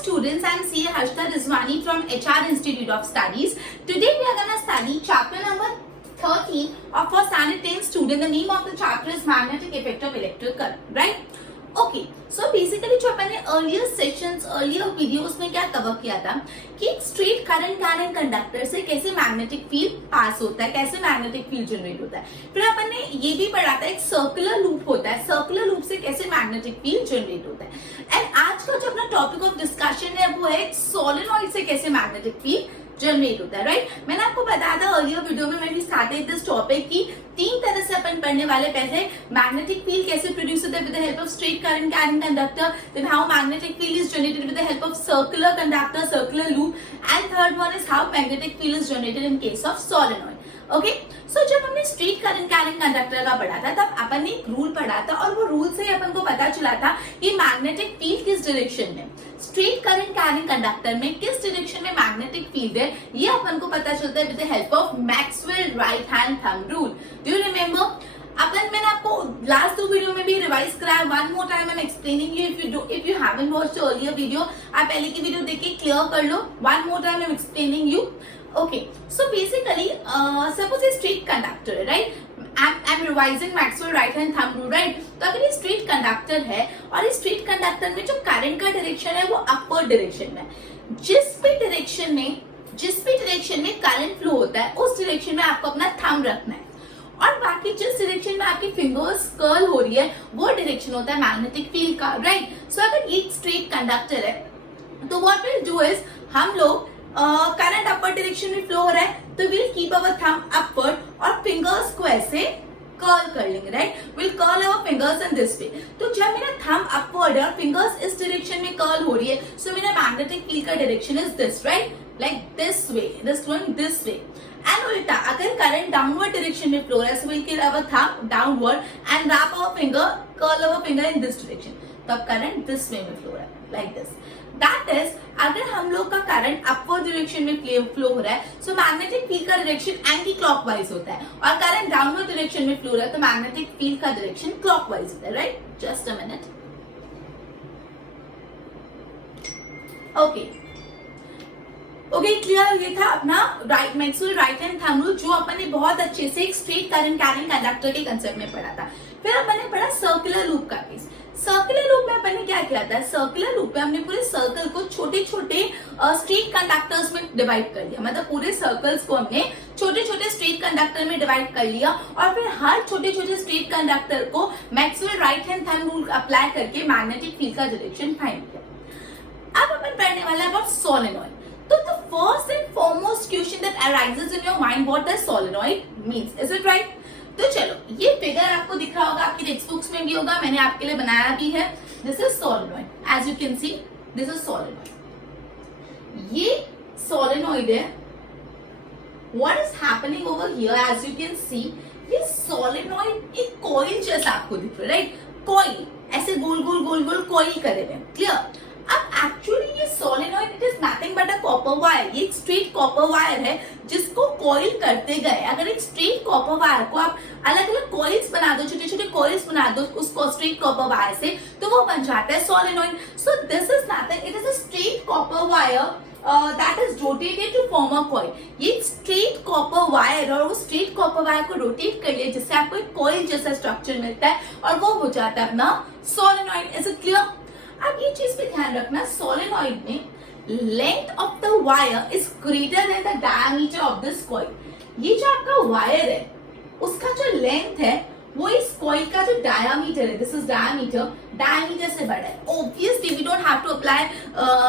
students, I'm CA Harshita Rizwani from HR Institute of Studies. Today we are going to study chapter number 13 of our standard 10 student. The name of the chapter is Magnetic Effect of Electric Current, right? Okay so basically जो अपन ने earlier sessions earlier videos में क्या cover किया था कि एक straight current carrying conductor से कैसे मैग्नेटिक फील्ड पास होता है, कैसे मैग्नेटिक फील्ड जनरेट होता है। फिर अपन ने ये भी पढ़ा था एक सर्कुलर लूप होता है, सर्कुलर लूप से कैसे मैग्नेटिक फील्ड जनरेट होता है। एंड आज का जो अपना टॉपिक ऑफ डिस्कशन है वो है सोलेनॉइड से कैसे मैग्नेटिक फील्ड जनरेट होता है, राइट। मैंने आपको बताया था अर्लियर वीडियो में मैं भी स्टार्टेड दिस टॉपिक की तीन तरह से अपन पढ़ने वाले। पहले मैग्नेटिक फील्ड कैसे प्रोड्यूस होता है with the help of straight current carrying conductor, then how magnetic field is generated with the help of circular conductor, circular loop, and third one is how magnetic field is generated in case of solenoid. Okay so जब हमने straight current carrying conductor का पढ़ा था तब अपन ने एक rule पढ़ा था और वो रूल से अपन को पता चला था कि मैग्नेटिक फील्ड किस डायरेक्शन में, स्ट्रेट करंट कैरिंग कंडक्टर में किस डायरेक्शन में मैग्नेटिक फील्ड है, ये अपन को पता चलता है with the help of Maxwell right hand thumb rule. Do you remember? मैंने आपको लास्ट दो वीडियो में भी रिवाइज कराया। One more time I am explaining you if you haven't watched the earlier video, आप पहले की वीडियो देख के क्लियर कर लो। One more time I am explaining you. Okay, so basically, suppose a straight conductor है, right? I'm revising Maxwell right hand thumb rule, right? तो अगर ये straight conductor है और इस straight conductor में जो current का direction है वो upward direction में, जिस भी direction में current flow होता है उस direction में आपको अपना thumb रखना है और बाकी जिस direction में आपकी fingers curl हो रही है वो direction होता है magnetic field का, right? So अगर एक straight conductor है तो what we'll do is हम लोग करंट अपर डायरेक्शन में फ्लो हो रहा है तो will keep our thumb upward और फिंगर्स को ऐसे कर्ल कर लेंगे, right. Will curl our fingers in this way. तो जब मेरा थंब अपवर्ड है और फिंगर्स इस डायरेक्शन में कर्ल हो रही है सो मेरा मैग्नेटिक फील्ड का direction is this, right, like this way, this one, this way. And उल्टा अगर करंट डाउनवर्ड डायरेक्शन में फ्लो हो रहा है so we'll keep our thumb downward and wrap our finger, curl our finger in this direction. तब current this way में flow हो रहा है, लाइक दिस। दैट इज अगर हम लोग का करंट अपवर्ड डायरेक्शन में फ्लो हो रहा है सो मैग्नेटिक फील्ड का डायरेक्शन एंटी क्लॉकवाइज होता है और करंट डाउनवर्ड डायरेक्शन में फ्लो हो रहा है तो मैग्नेटिक फील्ड का डायरेक्शन क्लॉकवाइज होता है, right. Just a minute. Okay clear. ये था अपना right Maxwell right hand thumb rule जो अपन ने बहुत अच्छे से एक स्ट्रेट करंट कैरिंग कंडक्टर के कंसेप्ट में पढ़ा था। फिर अपन ने पढ़ा सर्कुलर लूप का केस। सर्कुलर लूप में अपन ने क्या किया था, सर्कुलर लूप में हमने पूरे सर्कल को छोटे छोटे स्ट्रेट कंडक्टर्स में डिवाइड कर लिया, मतलब पूरे सर्कल्स को हमने छोटे छोटे स्ट्रेट कंडक्टर में डिवाइड कर लिया और फिर हर छोटे छोटे स्ट्रेट कंडक्टर को Maxwell right hand thumb rule apply करके मैग्नेटिक फील्ड का डायरेक्शन फाइंड किया। अब अपन पढ़ने वाला है अबाउट सोलेनॉइड। तो the first and foremost question that arises in your mind, what does solenoid means? Is it right? तो चलो ये फिगर आपको दिख रहा होगा, आपकी टेक्स्ट बुक्स में भी होगा, मैंने आपके लिए बनाया भी है। This is solenoid, as you can see this is solenoid. ये सोलेनॉइड है। What is happening over here, as you can see ये सोलेनॉइड एक कॉइल जैसा आपको दिख रहा है, राइट। कॉइल ऐसे गोल गोल गोल गोल कॉइल करे हुए, क्लियर। अब एक्चुअली ये solenoid it is nothing but a copper wire. ये एक स्ट्रेट कॉपर वायर है जिसको कॉइल करते गए। अगर एक स्ट्रेट कॉपर वायर को आप अलग अलग कॉइल्स बना दो, छोटे छोटे कॉइल्स बना दो उसको स्ट्रेट कॉपर वायर से, तो वो बन जाता है solenoid. So this is nothing, it is a straight copper wire that is rotated to form a coil। ये स्ट्रेट कॉपर वायर और वो स्ट्रेट कॉपर वायर को रोटेट कर लिया जिससे आपको एक कॉइल जैसा स्ट्रक्चर मिलता है और वो हो जाता है अपना सोलेनॉइड। Is it clear? अब ये चीज पे ध्यान रखना, सोलेनॉइड में length of the wire is greater than the diameter of this coil. ये जो आपका वायर है उसका जो लेंथ है वो इस कॉइल का जो डायमीटर है, दिस इज डायमीटर से बड़ा है। Obviously we don't have to apply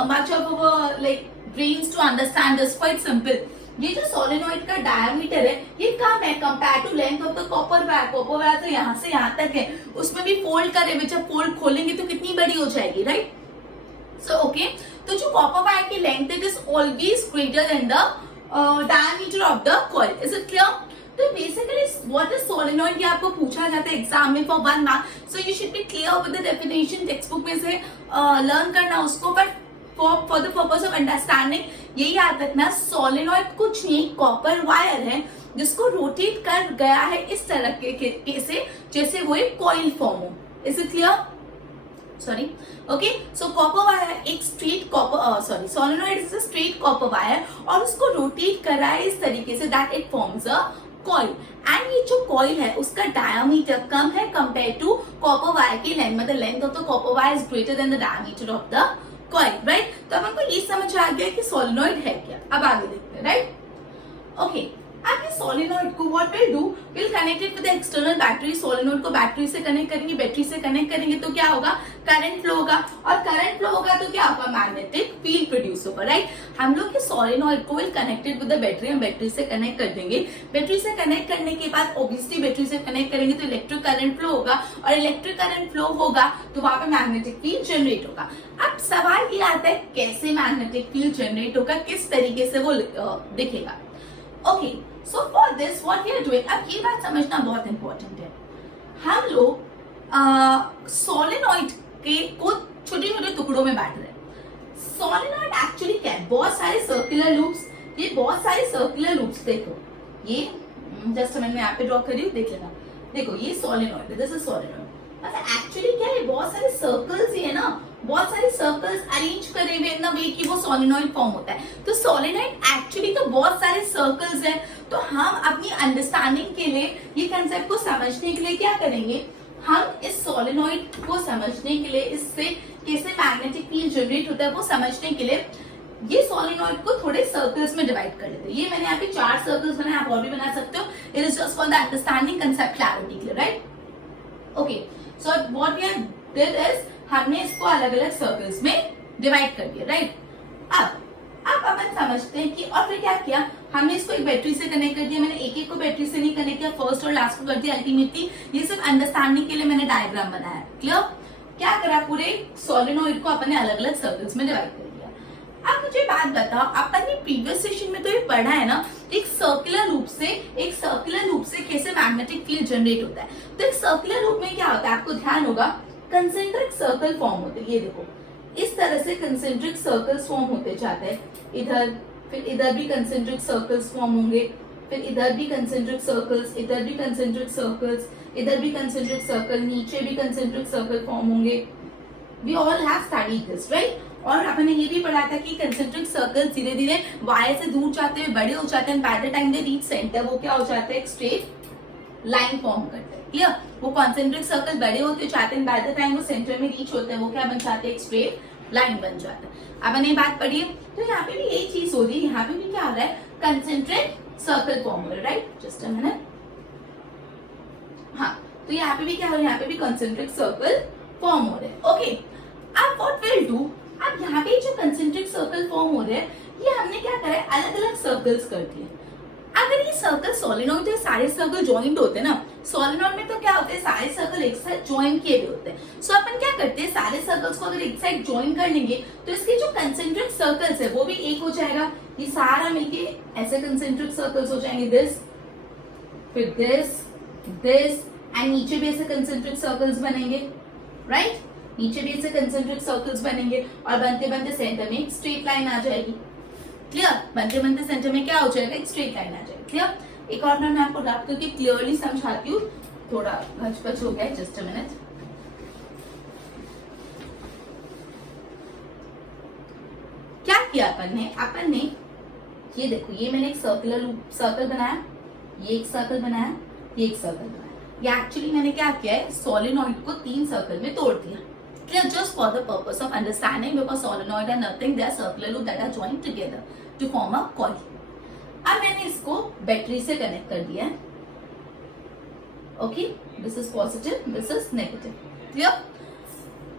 much of our like brains to understand this, quite simple. ये जो सोलेनॉइड का डायमीटर है ये कम है compare to length of the copper wire. Copper wire तो यहाँ से यहाँ तक है, उसमें भी फोल्ड करे हुए, जब फोल्ड खोलेंगे तो कितनी बड़ी हो जाएगी, राइट। सो ओके, तो जो कॉपर वायर की length it is always greater than the diameter of the coil. Is it clear? तो बेसिकली व्हाट इज सोलेनॉइड ये आपको पूछा जाता है एग्जाम में for 1 mark. So you should be clear with the definition, text book में से learn करना उसको, but for the purpose of understanding ये याद रखना सोलेनॉइड कुछ नहीं कॉपर वायर है जिसको रोटेट कर गया है इस तरह के से जैसे वो एक कॉइल फॉर्म हो। Is it clear? Sorry, okay. So copper wire एक straight copper solenoid is a straight copper wire और उसको रोटेट कर रहा है इस तरीके से that it forms a coil एंड ये जो कॉइल है उसका डायमीटर कम है कंपेयर टू कॉपर वायर की लेंथ, मतलब length of the copper wire is greater than the diameter of the coil, right. तो अब हमको ये समझ आ गया कि सोलेनॉइड है क्या। अब आगे देखते हैं, राइट, ओके। अब ये सोलेनॉइड को what will do, will connect it with the external battery. Solenoid को बैटरी से कनेक्ट करेंगे, बैटरी से कनेक्ट करेंगे तो क्या होगा, करंट फ्लो होगा और करंट फ्लो होगा तो क्या होगा, मैग्नेटिक फील्ड प्रोड्यूस होगा, राइट। हम लोग के सोलेनॉइड को will connected with the battery, हम बैटरी से कनेक्ट कर देंगे। बैटरी से कनेक्ट करने के बाद ऑब्वियसली बैटरी से कनेक्ट करेंगे तो इलेक्ट्रिक करंट फ्लो होगा और इलेक्ट्रिक करंट फ्लो होगा तो वहां पे मैग्नेटिक फील्ड जनरेट होगा। अब सवाल ये आता है कैसे मैग्नेटिक फील्ड जनरेट होगा, किस तरीके से वो दिखेगा। Okay, so for this what we are doing, अब ये बात समझना बहुत इंपॉर्टेंट है। हम लोग सोलेनॉइड के को छोटे छोटे टुकड़ों में बांट रहे हैं। सोलेनॉइड एक्चुअली क्या है, बहुत सारे सर्कुलर लूप्स, ये बहुत सारे सर्कुलर लूप्स, देखो ये जस्ट मैंने यहाँ पे ड्रॉ करी, देख लेना, देखो ये सोलेनॉइड, दिस इज सोलेनॉइड। मतलब एक्चुअली क्या है, बहुत सारे सर्कल्स ही है ना, बहुत सारे सर्कल्स अरेंज करे हुए इन द वे कि वो सोलेनॉइड फॉर्म होता है। तो सोलेनॉइड एक्चुअली तो बहुत सारे सर्कल्स है। तो हम अपनी अंडरस्टैंडिंग के लिए, ये कंसेप्ट को समझने के लिए क्या करेंगे, हम इस सोलेनॉइड को समझने के लिए, इससे कैसे मैग्नेटिक फील्ड जनरेट होता है वो समझने के लिए ये सोलेनॉइड को थोड़े सर्कल्स में डिवाइड कर लेते हैं। ये मैंने यहाँ पे 4 सर्कल्स बनाए, आप और भी बना सकते हो। It is just for the understanding concept clarity के लिए, right. Okay, so what we did is हमने इसको अलग अलग सर्कल्स में डिवाइड कर दिया, राइट। अब अपन समझते हैं कि और फिर क्या किया, हमने इसको एक बैटरी से कनेक्ट कर दिया। मैंने एक एक को बैटरी से नहीं कनेक्ट किया, फर्स्ट और लास्ट को कर दिया। अल्टीमेटली ये सिर्फ अंडरस्टैंडिंग के लिए मैंने डायग्राम बनाया, क्लियर। क्या करा, पूरे सोलेनॉइड को अपने अलग अलग सर्कल्स में डिवाइड कर दिया। अब मुझे बात बताओ, अपन ने प्रीवियस सेशन में तो ये पढ़ा है ना, एक सर्कुलर लूप से कैसे मैग्नेटिक फील्ड जनरेट होता है। तो एक सर्कुलर लूप में क्या होता है, आपको ध्यान होगा, कंसेंट्रिक सर्कल फॉर्म होते हैं। ये देखो इस तरह से कंसेंट्रिक सर्कल्स फॉर्म होते जाते हैं, इधर, फिर इधर भी कंसेंट्रिक सर्कल्स फॉर्म होंगे, फिर इधर भी कंसेंट्रिक सर्कल्स, इधर भी कंसेंट्रिक सर्कल्स, इधर भी कंसेंट्रिक सर्कल, नीचे भी कंसेंट्रिक सर्कल फॉर्म होंगे। We all have studied this, right. और अपन ने ये भी पढ़ा था कि कंसेंट्रिक सर्कल्स धीरे धीरे वायर से दूर जाते हुए बड़े हो जाते हैं, bye the time they reach centre वो क्या हो जाते हैं, एक स्ट्रेट लाइन फॉर्म करते हैं, क्लियर। वो कॉन्सेंट्रिक सर्कल बड़े होते जाते हैं, बाय द टाइम वो सेंटर में रीच होते हैं वो क्या बन जाते हैं, एक स्ट्रेट लाइन बन जाता है। अब मैंने बात पढ़ी है, तो यहाँ पे भी यही चीज हो रही है, यहाँ पे भी क्या हो रहा है, कंसेंट्रिक सर्कल फॉर्म हो रहा है, राइट। जस्ट अ मिनट, हाँ, तो यहाँ पे भी क्या हो रहा है, यहाँ पे भी कंसेंट्रिक सर्कल फॉर्म हो रहे हैं। ओके, अब व्हाट विल डू, अब यहाँ पे जो कंसेंट्रिक सर्कल फॉर्म हो रहे हैं, ये हमने क्या करा है, अलग अलग सर्कल्स कर दिए। अगर ये सर्कल सोलेनॉइड तो सारे सर्कल ज्वाइंट होते हैं ना, सोलेनॉइड में तो क्या होते हैं, सारे सर्कल एक साथ ज्वाइन किए हुए होते हैं। सो अपन क्या करते हैं, सारे सर्कल्स को अगर एक साइड ज्वाइन कर लेंगे तो इसके जो कंसेंट्रिक सर्कल्स है वो भी एक हो जाएगा। ये सारा मिलके ऐसे कंसेंट्रिक सर्कल्स हो जाएंगे, दिस, फिर दिस एंड नीचे भी ऐसे कंसेंट्रिक सर्कल्स बनेंगे, राइट। नीचे भी ऐसे कंसेंट्रिक सर्कल्स बनेंगे और बनते बनते सेंटर में एक स्ट्रेट लाइन आ जाएगी, क्लियर। बनते बनते सेंटर में क्या हो जाएगा, एक स्ट्रेट लाइन आ जाएगी, क्लियर। एक और मैं आपको ड्राफ्ट करके क्लियरली समझाती हूँ, थोड़ा भच हो गया, जस्ट अ मिनट। क्या किया अपन ने ये देखो, ये मैंने एक सर्कल बनाया, ये एक सर्कल बनाया, ये एक सर्कल बनाया। ये एक्चुअली मैंने क्या किया है, सोलेनॉइड को 3 सर्कल में तोड़ दिया, clear, just for the purpose of understanding, because solenoid are nothing, they are circular loop that are joined together to form a coil. अब मैंने इसको बैटरी से कनेक्ट कर दिया है, okay, this is positive, this is negative, clear.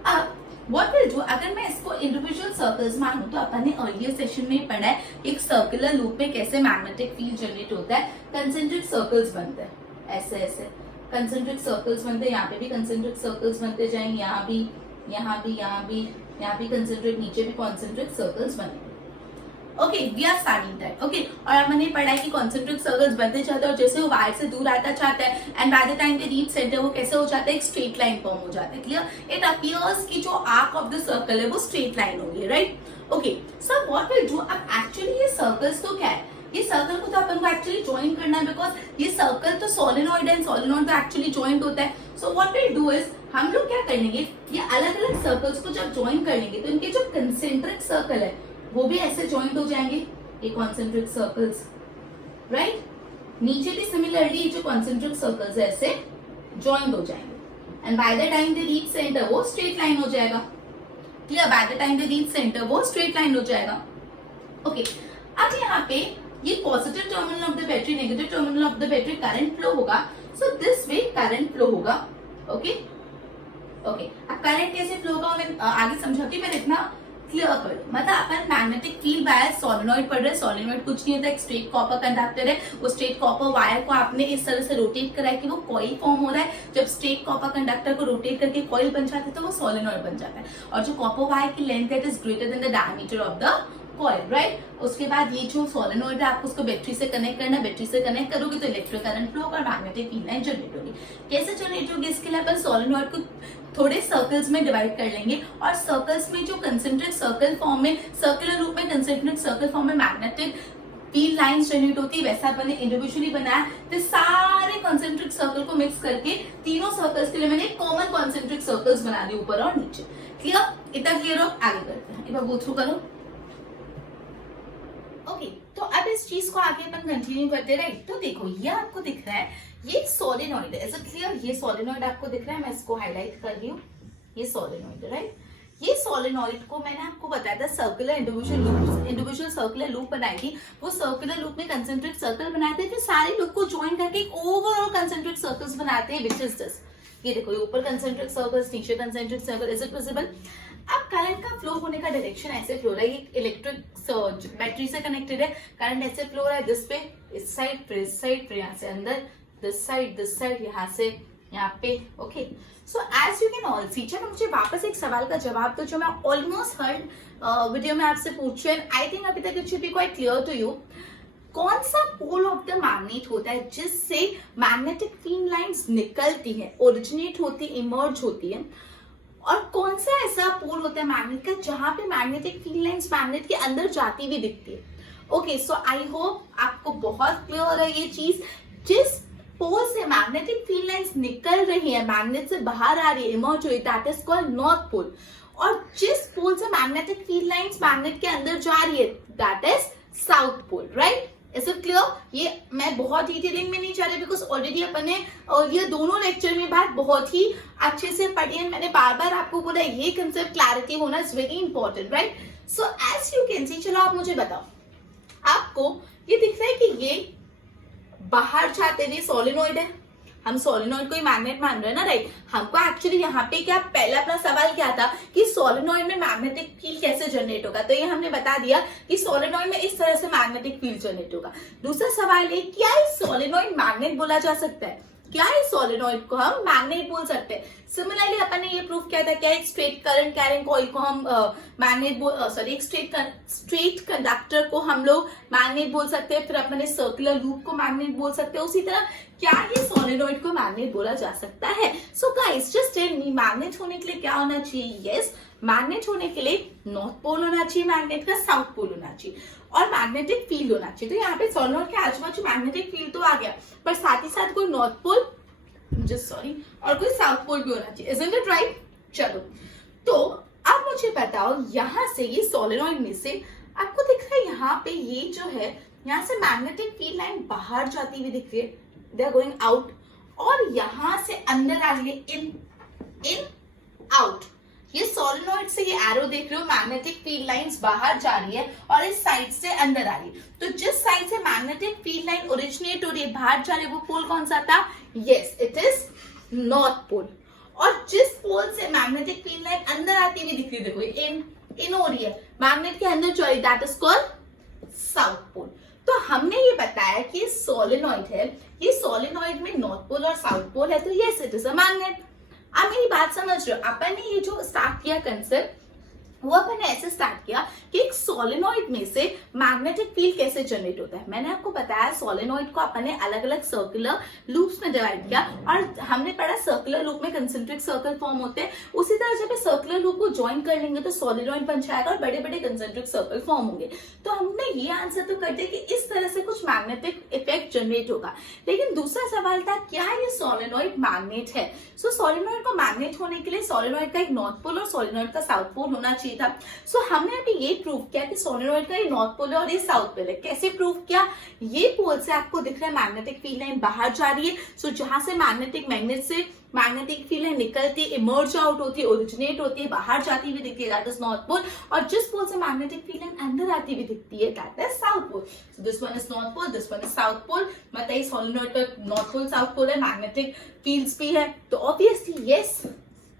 अब what will do, अगर मैं इसको इंडिविजुअल सर्कल्स मानूं तो अपन ने अर्लियर सेशन में पढ़ा है एक सर्कुलर लूप में कैसे मैग्नेटिक फील्ड जनरेट होता है। कंसेंट्रिक सर्कल्स बनते हैं, ऐसे ऐसे कंसेंट्रिक सर्कल्स बनते हैं, यहाँ पे भी कंसेंट्रिक सर्कल्स बनते जाएंगे, यहाँ भी, यहाँ भी, यहाँ भी, यहाँ भी कंसेंट्रिक, नीचे भी कॉन्सेंट्रिक सर्कल्स बनेंगे। Okay, we are starting that, okay. और हमने पढ़ा है कि कॉन्सेंट्रिक सर्कल्स बनते जाते हैं और जैसे वो वायर से दूर आता चाहता है and by the time they reach centre वो कैसे हो जाता है, एक स्ट्रेट लाइन फॉर्म हो जाता है, क्लियर। इट अपीयर्स कि जो आर्क ऑफ द सर्कल है वो स्ट्रेट लाइन होगी, right. Okay, so what will do, अब एक्चुअली ये सर्कल्स तो क्या है, ये सर्कल को तो अपन को एक्चुअली ज्वाइन करना है, बिकॉज ये सर्कल तो सोलेनॉइड एंड सोलेनॉइड तो एक्चुअली ज्वाइंट होता है। So what will do is हम लोग क्या कर लेंगे, ये अलग अलग सर्कल्स को जब ज्वाइन कर लेंगे तो इनके जो कंसेंट्रिक सर्कल है वो भी ऐसे ज्वाइंट हो जाएंगे, ये कॉन्सेंट्रिक सर्कल्स, राइट। नीचे भी सिमिलरली जो कॉन्सेंट्रिक सर्कल्स है ऐसे ज्वाइंट हो जाएंगे and by the time they reach centre वो स्ट्रेट लाइन हो जाएगा। Clear, by the time they reach centre वो स्ट्रेट लाइन हो जाएगा। ओके, अब यहाँ पे ये positive terminal of the battery, negative terminal of the battery current flow होगा, so this way current flow होगा। ओके ओके, अब करंट कैसे फ्लो होगा मैं आगे समझाती हूँ, मैं इतना क्लियर कर लो। मतलब अपन मैग्नेटिक फील्ड वायर सोलेनॉइड पढ़ रहे, सोलेनॉइड कुछ नहीं होता, एक स्ट्रेट कॉपर कंडक्टर है, वो स्ट्रेट कॉपर वायर को आपने इस तरह से रोटेट करा है कि वो कॉइल फॉर्म हो रहा है। जब स्ट्रेट कॉपर कंडक्टर को रोटेट करके कॉइल बन जाता है तो वो सोलेनॉइड बन जाता है, और जो कॉपर वायर की लेंथ है is greater than the diameter of the coil, right. उसके बाद ये जो सोलेनॉइड है आपको उसको बैटरी से कनेक्ट करना है, बैटरी से कनेक्ट करोगे तो इलेक्ट्रिक करंट फ्लो और मैग्नेटिक फील्ड लाइन जनरेट होगी। कैसे जनरेट होगी, इसके लिए अपन सोलेनॉइड को थोड़े सर्कल्स में डिवाइड कर लेंगे, और सर्कल्स में जो कंसेंट्रिक सर्कल फॉर्म में, सर्कुलर रूप में कंसेंट्रिक सर्कल फॉर्म में मैग्नेटिक फील्ड लाइंस जनरेट होती है, वैसा अपन ने इंडिविजुअली बनाया। तो सारे कंसेंट्रिक सर्कल को मिक्स करके तीनों सर्कल्स के लिए मैंने कॉमन कंसेंट्रिक सर्कल्स बना दिए ऊपर और नीचे। क्लियर, इतना क्लियर हो, आगे करते हैं, एक बार गो थ्रू करो। ओके, तो अब इस चीज को आगे अपन कंटिन्यू करते रहे। तो देखो ये आपको दिख रहा है, ये सोलेनॉइड है, क्लियर, ये सोलेनॉइड आपको दिख रहा है, मैं इसको हाईलाइट कर रही हूँ, ये सोलेनॉइड है, राइट। ये सोलेनॉइड को मैंने आपको बताया था सर्कुलर इंडिविजुअल सर्कुलर लूप बनाई थी, वो सर्कुलर लूप में कंसेंट्रिक सर्कल बनाते थे, फिर सारे लूप को ज्वाइन करके एक ओवरऑल कंसेंट्रिक सर्कल्स बनाते हैं, विच इज दिस। ये देखो, ये ऊपर कंसेंट्रिक सर्कल्स, नीचे concentric circle, is it visible. अब करंट का फ्लो होने का डायरेक्शन ऐसे फ्लो रहा है, ये इलेक्ट्रिक बैटरी से कनेक्टेड है, करंट ऐसे फ्लो रहा है, दिस पे इस साइड, फिर इस साइड, फिर यहाँ से अंदर, दिस साइड, यहाँ से यहाँ पे। Okay, so as you can all see, चलो मुझे वापस एक सवाल का जवाब दो जो मैं ऑलमोस्ट हर वीडियो में आपसे पूछी है, आई थिंक अभी तक it should be quite clear to you. कौन सा पोल ऑफ द मैग्नेट होता है जिससे मैग्नेटिक फील्ड लाइंस निकलती हैं, ओरिजिनेट होती, इमर्ज होती है, और कौन सा ऐसा पोल होता है मैग्नेट का जहां पे मैग्नेटिक फील्ड लाइंस मैग्नेट के अंदर जाती हुई दिखती है। ओके, सो आई होप आपको बहुत क्लियर है ये चीज। जिस पोल से मैग्नेटिक फील्ड लाइंस निकल रही है, मैग्नेट से बाहर आ रही है, इमर्ज हुई, that is called north pole, और जिस पोल से मैग्नेटिक फील्ड लाइंस मैग्नेट के अंदर जा रही है that is south pole, right. Is it clear? ये मैं बहुत डिटेलिंग में नहीं जा रही बिकॉज ऑलरेडी अपन ने ये दोनों लेक्चर में बात बहुत ही अच्छे से पढ़ी है, मैंने बार बार आपको बोला ये कंसेप्ट क्लैरिटी होना is very important, right. So as you can see, चलो आप मुझे बताओ, आपको ये दिख रहा है कि ये बाहर जाते हुए सोलेनॉइड है, हम सोलेनॉइड को ही मैग्नेट मान रहे हैं ना, राइट। हमको एक्चुअली यहाँ पे क्या पहला अपना सवाल क्या था कि सोलेनॉइड में मैग्नेटिक फील्ड कैसे जनरेट होगा, तो ये हमने बता दिया कि सोलेनॉइड में इस तरह से मैग्नेटिक फील्ड जनरेट होगा। दूसरा सवाल है, क्या इस सोलेनॉइड मैग्नेट बोला जा सकता है, क्या इस सोलेनॉइड को हम मैग्नेट बोल सकते हैं। सिमिलरली अपन ने ये प्रूफ किया था, क्या एक स्ट्रेट करंट कैरिंग कॉइल को हम मैग्नेट एक स्ट्रेट कंडक्टर को हम लोग मैग्नेट बोल सकते हैं, फिर अपन ने सर्कुलर लूप को मैग्नेट बोल सकते हैं। उसी तरह क्या ये सोलेनॉइड को मैग्नेट बोला जा सकता है। So guys just tell me, magnet होने के लिए क्या होना चाहिए। यस, मैग्नेट होने के लिए नॉर्थ पोल होना चाहिए, मैग्नेट का साउथ पोल होना चाहिए, और मैग्नेटिक फील्ड होना चाहिए। तो यहाँ पे सोलेनॉइड के आजू बाजू मैग्नेटिक फील्ड तो आ गया, पर साथ ही साथ कोई नॉर्थ पोल, और कोई साउथ पोल भी होना चाहिए। Isn't it right? चलो, तो अब मुझे बताओ, यहाँ से ये सोलेनॉइड में से आपको दिख रहा है यहाँ पे ये जो है, यहाँ से मैग्नेटिक फील्ड लाइन बाहर जाती हुई दिख रही है, दे आर गोइंग आउट, और यहाँ से अंदर आ रही है, इन आउट। ये सोलेनॉइड से ये एरो देख रहे हो, मैग्नेटिक फील्ड लाइंस बाहर जा रही है और इस साइड से अंदर आ रही है। तो जिस साइड से मैग्नेटिक फील्ड लाइन ओरिजिनेट हो रही है, बाहर जा रही है, वो पोल कौन सा था? Yes, it is north pole. और जिस पोल से मैग्नेटिक फील्ड लाइन अंदर आती हुई दिख रही है, देखो इन हो रही है, मैग्नेट के अंदर जो है, that is called south pole. तो हमने ये बताया कि सोलेनॉइड है, ये सोलेनॉइड में नॉर्थ पोल और साउथ पोल है, तो yes it is a magnet. अब मेरी बात समझ रहे हो, अपन ने ये जो स्टार्ट किया कंसेप्ट, वो अपन ने ऐसे स्टार्ट किया कि एक सोलेनॉइड में से मैग्नेटिक फील्ड कैसे जनरेट होता है। मैंने आपको बताया सोलेनॉइड को अपन ने अलग अलग सर्कुलर लूप्स में डिवाइड किया और हमने पढ़ा सर्कुलर लूप में कंसेंट्रिक सर्कल फॉर्म होते हैं। उसी तरह जब सर्कुलर लूप को ज्वाइन कर लेंगे तो सोलेनॉइड बन जाएगा और बड़े बड़े कंसेंट्रिक सर्कल फॉर्म होंगे। तो हमने ये आंसर तो कर दिया कि इस तरह से कुछ मैग्नेटिक इफेक्ट जनरेट होगा। लेकिन दूसरा सवाल था क्या ये सोलेनॉइड मैग्नेट है। सो सोलेनॉइड को मैग्नेट होने के लिए सोलेनॉइड का एक नॉर्थ पोल और सोलेनॉइड का साउथ पोल होना चाहिए था। सो हमने अभी ये प्रूव किया कि सोलेनॉइड का ये नॉर्थ पोल है और ये साउथ पोल है। कैसे प्रूव किया, ये पोल से आपको दिख रहा है मैग्नेटिक फील्ड लाइन बाहर जा रही है। सो जहां से मैग्नेट से मैग्नेटिक फील्ड लाइन निकलती है, इमर्ज आउट होती है, ओरिजिनेट होती है, बाहर जाती हुई दिखती है, दैट इज नॉर्थ पोल। और जिस पोल से मैग्नेटिक फील्ड लाइन अंदर आती हुई दिखती है, that is south pole. So this one is north pole, this one is south pole. मतलब सोलेनॉइड का नॉर्थ पोल साउथ पोल है, मैग्नेटिक फील्ड्स भी है। तो obviously yes,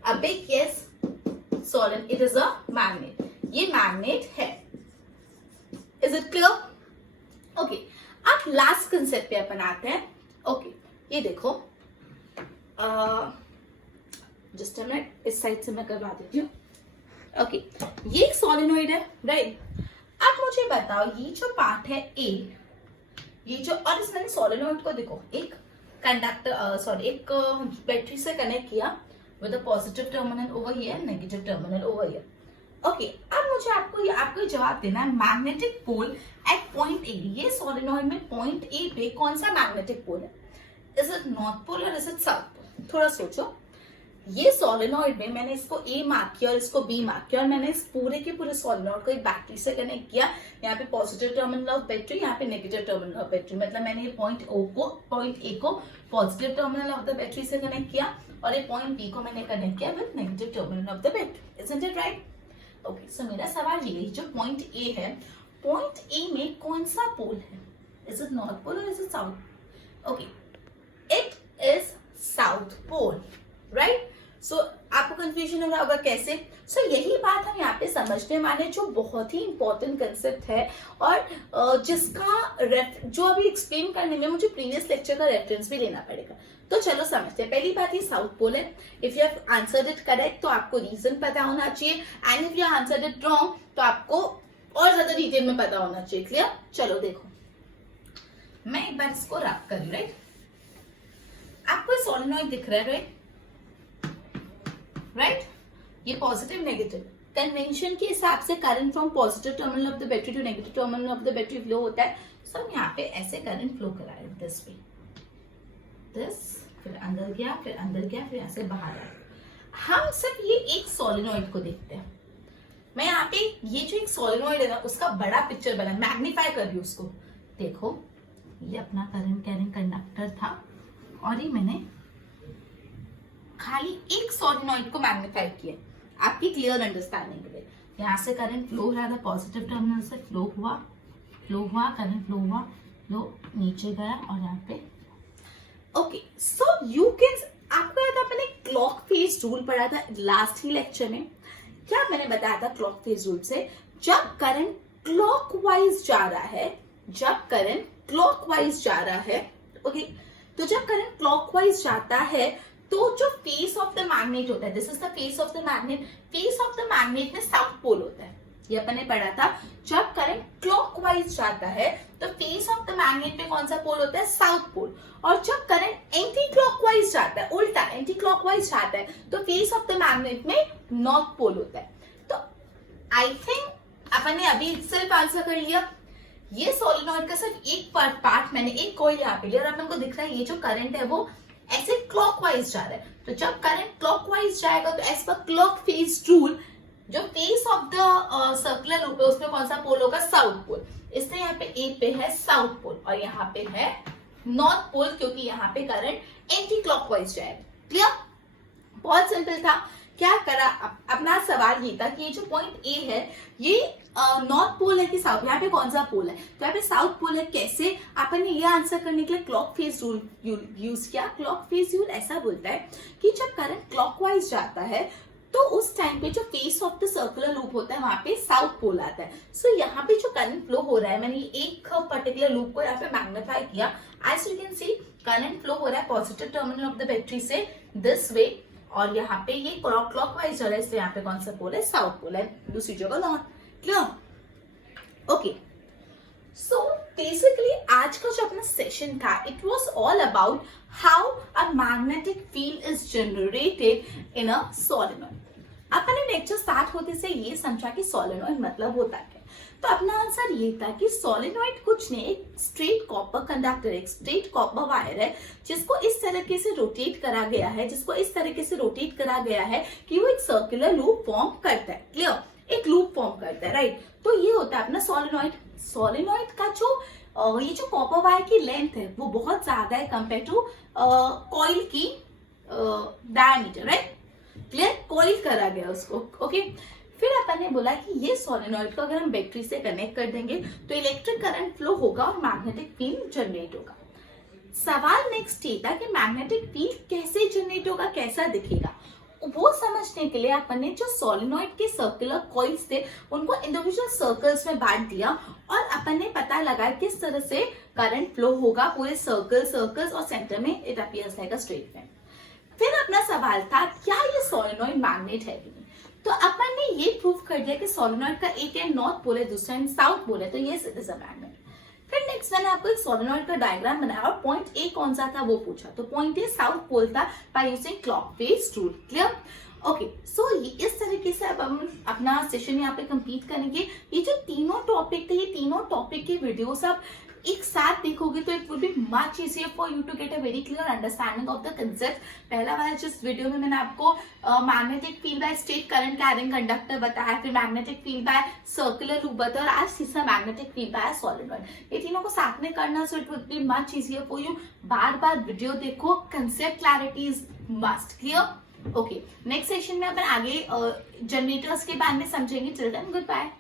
a big yes, Solan it is a magnet. ये magnet है। Is it clear? Okay, अब last concept पे अपन आते हैं। ओके, ये देखो, जस्ट अ मिनट, इस साइड से मैं करवा देती हूँ। ओके, ये एक सोलेनॉइड है, राइट? अब मुझे बताओ, ये जो पार्ट है ए, ये जो, और इसमें सोलेनॉइड को देखो, एक कंडक्टर एक बैटरी से कनेक्ट किया with a positive terminal over here, negative terminal over here. Okay, अब मुझे आपको जवाब देना है magnetic pole at point A. ये सोलेनॉइड में पॉइंट ए पे कौन सा मैग्नेटिक पोल है? Is it north pole or is it south pole? थोड़ा सोचो। ये सोलेनॉइड में मैंने इसको ए मार्क किया और इसको बी मार्क किया और मैंने इस पूरे के पूरे सोलेनॉइड को एक बैटरी से कनेक्ट किया। यहाँ पे पॉजिटिव टर्मिनल ऑफ बैटरी, यहाँ पे नेगेटिव टर्मिनल ऑफ बैटरी। मतलब मैंने ये पॉइंट ए को positive terminal of the battery से कनेक्ट किया और ये पॉइंट बी को मैंने कनेक्ट किया with negative terminal of the battery. Isn't it right? Okay, so मेरा सवाल ये, जो पॉइंट ए है, पॉइंट ए में कौन सा पोल है? Is it north pole or is it south? Okay, it is south pole, right? So आपको कंफ्यूजन हो रहा होगा कैसे? सो यही बात हम यहाँ पे समझने वाले, जो बहुत ही इंपॉर्टेंट कंसेप्ट है और जिसका जो अभी एक्सप्लेन करने में मुझे प्रीवियस लेक्चर का रेफरेंस भी लेना पड़ेगा। तो चलो समझते हैं। पहली बात, ये साउथ पोल है। If you have answered it correct तो आपको रीजन पता होना चाहिए, and if you answered it wrong तो आपको और ज्यादा डिटेल में पता होना चाहिए। क्लियर? चलो देखो, मैं एक बार इसको रब करूं, राइट? आपको सोलेनॉइड दिख रहा है, राइट? ये पॉजिटिव नेगेटिव कन्वेंशन के हिसाब से current from positive terminal of the battery to negative terminal of the battery flow होता है। सो हम यहाँ पे ऐसे करंट फ्लो करा रहे हैं, दिस वे, दिस, फिर अंदर गया, फिर अंदर गया, फिर ऐसे बाहर आया। हम सिर्फ ये एक सोलेनॉइड को देखते हैं। मैं यहाँ पे ये जो एक सोलेनॉइड है ना, उसका बड़ा पिक्चर बना, मैग्नीफाई कर रही हूँ उसको। देखो, ये अपना करंट कैरिंग कंडक्टर था और ये मैंने खाली एक सोलेनॉइड को मैग्नीफाई किया आपकी क्लियर अंडरस्टैंडिंग के लिए। यहाँ से करंट फ्लो हो रहा था, पॉजिटिव टर्मिनल से फ्लो हुआ, करंट फ्लो हुआ, फ्लो नीचे गया और यहाँ पे। ओके, सो यू कैन, आपको याद है मैंने क्लॉक फेज रूल पढ़ा था लास्ट ही लेक्चर में। क्या मैंने बताया था क्लॉक फेज रूल से? जब करंट क्लॉकवाइज जा रहा है, ओके, तो जब करंट क्लॉकवाइज जाता है तो जो फेस ऑफ द मैग्नेट होता है, this is the face of the magnet, face of the magnet में साउथ पोल होता है। ये अपन ने पढ़ा था। जब करंट क्लॉकवाइज जाता है तो फेस ऑफ द मैग्नेट में कौन सा पोल होता है? South pole. और जब करंट एंटी क्लॉकवाइज जाता है, उल्टा एंटी क्लॉकवाइज जाता है, तो फेस ऑफ द मैग्नेट में नॉर्थ पोल होता है। तो आई थिंक अपन ने अभी सिर्फ आंसर कर लिया। ये सोलेनॉइड का सिर्फ एक पार्ट मैंने एक कॉइल यहाँ पे लिया और अपन को दिख रहा है ये जो करंट है वो ऐसे क्लॉकवाइज जा रहा है। तो जब करंट क्लॉकवाइज जाएगा तो as per clock face rule, जो face of the circular loop है उसमें कौन सा पोल होगा? South pole. इसलिए यहाँ पे ए पे है साउथ पोल और यहाँ पे है नॉर्थ पोल, क्योंकि यहाँ पे करंट एंटी क्लॉकवाइज जाएगा। क्लियर? बहुत सिंपल था। क्या करा, अपना सवाल ये था कि ये जो पॉइंट ए है ये नॉर्थ पोल है कि साउथ, यहाँ पे कौन सा पोल है? तो यहाँ पे साउथ पोल है। कैसे? अपन ने ये आंसर करने के लिए क्लॉक फेज रूल यूज किया। क्लॉक फेज रूल ऐसा बोलता है कि जब करंट क्लॉकवाइज जाता है तो उस टाइम पे जो face of the circular loop होता है वहां पे साउथ पोल आता है। सो यहाँ पे जो करंट फ्लो हो रहा है, मैंने एक पर्टिकुलर लूप को यहाँ पे मैग्नीफाई किया। As you can see current flow हो रहा है positive terminal of the battery से दिस वे और यहाँ पे ये क्लॉकवाइज जा रहा है, इसलिए यहाँ पे कौन सा पोल है, साउथ पोल है, दूसरी जगह north. Clear? Okay, so basically आज का जो अपना सेशन था, it was all about how a magnetic field is generated in a solenoid. अपन ने लेक्चर स्टार्ट होते से ये समझा कि सोलेनॉइड मतलब होता है। तो अपना आंसर ये था कि सोलेनॉइड कुछ नहीं, एक स्ट्रेट कॉपर कंडक्टर, एक स्ट्रेट कॉपर वायर है जिसको इस तरीके से रोटेट करा गया है, कि वो एक सर्कुलर लूप फॉर्म करता है। क्लियर? एक लूप फॉर्म करता है, राइट? तो ये होता है अपना सोलेनॉइड। सोलेनॉइड का जो ये जो कॉपर वायर की लेंथ है वो बहुत ज्यादा है कंपेयर टू कॉइल की डायमीटर, राइट? क्लियर? कॉइल करा गया उसको। ओके, फिर अपन ने बोला कि ये सोलेनॉइड को अगर हम बैटरी से कनेक्ट कर देंगे तो इलेक्ट्रिक करंट फ्लो होगा और मैग्नेटिक फील्ड जनरेट होगा। सवाल नेक्स्ट ये था कि मैग्नेटिक फील्ड कैसे जनरेट होगा, कैसा दिखेगा। वो समझने के लिए अपन ने जो सोलेनॉइड के सर्कुलर कॉइल्स थे उनको इंडिविजुअल सर्कल्स में बांट दिया और अपन ने पता लगाया किस तरह से करंट फ्लो होगा पूरे सर्कल्स और सेंटर में it appears like a straight line. फिर अपना सवाल था क्या ये सोलेनॉइड मैग्नेट है कि नहीं। तो अपन ने ये प्रूव कर दिया कि सोलेनॉइड का एक एंड नॉर्थ पोल है, दूसरा एंड साउथ पोल है, तो ये इज अ मैग्नेट। फिर नेक्स्ट मैंने आपको एक सोलेनॉइड का डायग्राम बनाया और पॉइंट ए कौन सा था वो पूछा। तो पॉइंट ए साउथ पोल था by using clockwise rule. Clear? Okay, so इस तरीके से अब हम अपना सेशन यहाँ पे कंप्लीट करेंगे। ये जो तीनों टॉपिक थे, ये तीनों टॉपिक के वीडियोस आप एक साथ देखोगे तो it will be much easier for you to get a very clear understanding of the concept. पहला वाला जिस वीडियो में मैंने आपको magnetic field by straight current carrying conductor बताया, फिर magnetic field by circular loop बताया और आज तीसरा मैग्नेटिक फील्ड बाय सोलेनॉइड। ये तीनों को साथ में करना, so it will be much easier for you. बार बार वीडियो देखो, concept clarity is must. Clear? Okay, next session में अपन आगे जनरेटर्स के बारे में समझेंगे। Till then good bye.